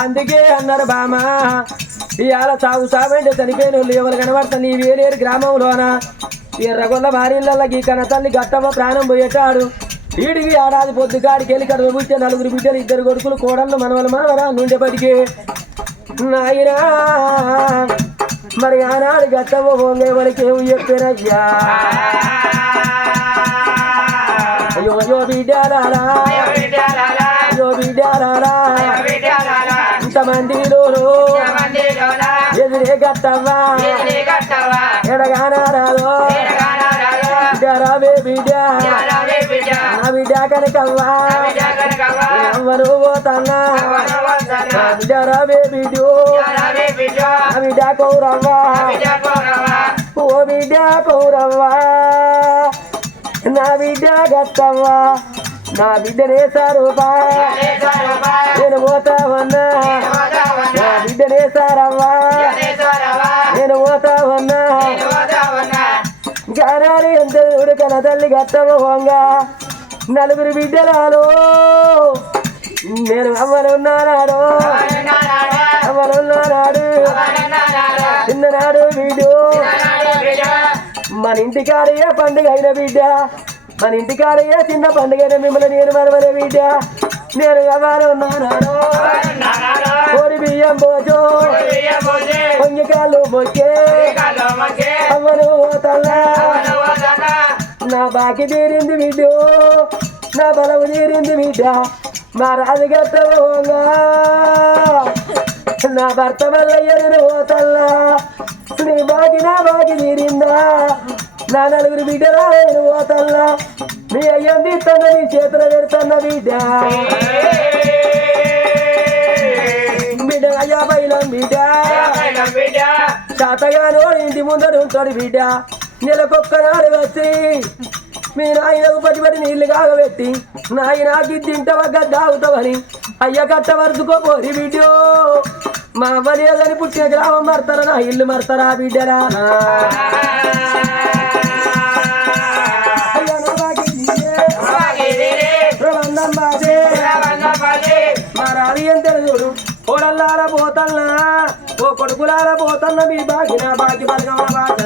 అందుకే అన్నారు బామా ఇవాళ సాగు సాగంటే చనిపోయిన వాళ్ళు ఎవరు కనబడతా నీ వేలేరు గ్రామంలోన? ఎర్రగొల్ల భార్యలకి కన తల్లి గట్టమ్మ ప్రాణం పోయేటాడు. వీడికి ఆడాది పొద్దు కాడికి వెళ్ళి కడుపు పుట్టే నలుగురు బిడ్డలు ఇద్దరు కొడుకులు కోడళ్ళు మనవల మనవరా నుండేపటికి నాయనా మరి ఆనాడు గట్టమ్మ పోంగే వాళ్ళకి ఏమి చెప్పారయ్యా అయ్యో అయ్యో బిడ్డారా అయ్యో బిడ్డారా ఇంతమందిలోను ఎదురే గట్టవ్వా ఎడగానారాలో బిడ్డారావే బిడ్డ? నా బిడ్డ కనకవ్వా? అవ్వను పోతన్నా? నా బిడ్డారావే బిడ్డు? నా బిడ్డ కౌరవ్వా? ఓ బిడ్డ కౌరవ్వా? నా బిడ్డ గట్టవ్వా? నా బిడ్డనే సారూపా? నేను పోతావన్నా? పోతావన్నా గానాడు ఎంత ఉడకన తల్లి గట్టవ వంగ. నలుగురు బిడ్డలాలో. నేను అమ్మనున్నానాడు అమ్మనున్నానాడు చిన్ననాడు బిడ్డు మన ఇంటికాడయ్యే పండుగ అయిన బిడ్డ. మన ఇంటికాడయ్యే చిన్న పండుగ అయిన మిమ్మల్ని నేను మరవలే బిడ్డ. నేను ఎవరున్నానాడు తల్లా నా బాకి తీరింది బిడ్డ. నా బలము తీరింది బిడ్డ. మా రాజుగట్టగా నా భర్త వల్ల ఎదురు పోతల్లా నీ బాకి నా బాకి తీరిందా? నా నలుగురు బిడ్డరా నేను పోతల్లా నీ అయ్యం తీస్తున్న నీ చేతులు పెడుతున్న బిడ్డ. బిడ్డ అయ్యా బయలం బిడ్డ. శాతగాను ఇంటి ముందర ఉంటాడు బిడ్డ. నెలకొక్కనాడు వచ్చి మీ నాయనకు పది పది నీళ్ళు కాగబెట్టి నాయన గిద్దింటవ గద్దాగుతావని అయ్య కట్ట వరుదుకోపోరి బిడ్డో. మా అవ్వలేదని పుట్టిన గ్రామం మరతారా నా ఇల్లు మరతారా బిడ్డరా. అయ్య నా బాగిద్దియే, ప్రబంధం బాసే, మా రాణి ఎంత చూడు. కోడల్లాల పోతన్నా ఓ కొడుకులాల పోతన్న మీ బాగిన బాకి బలగమ బాకి.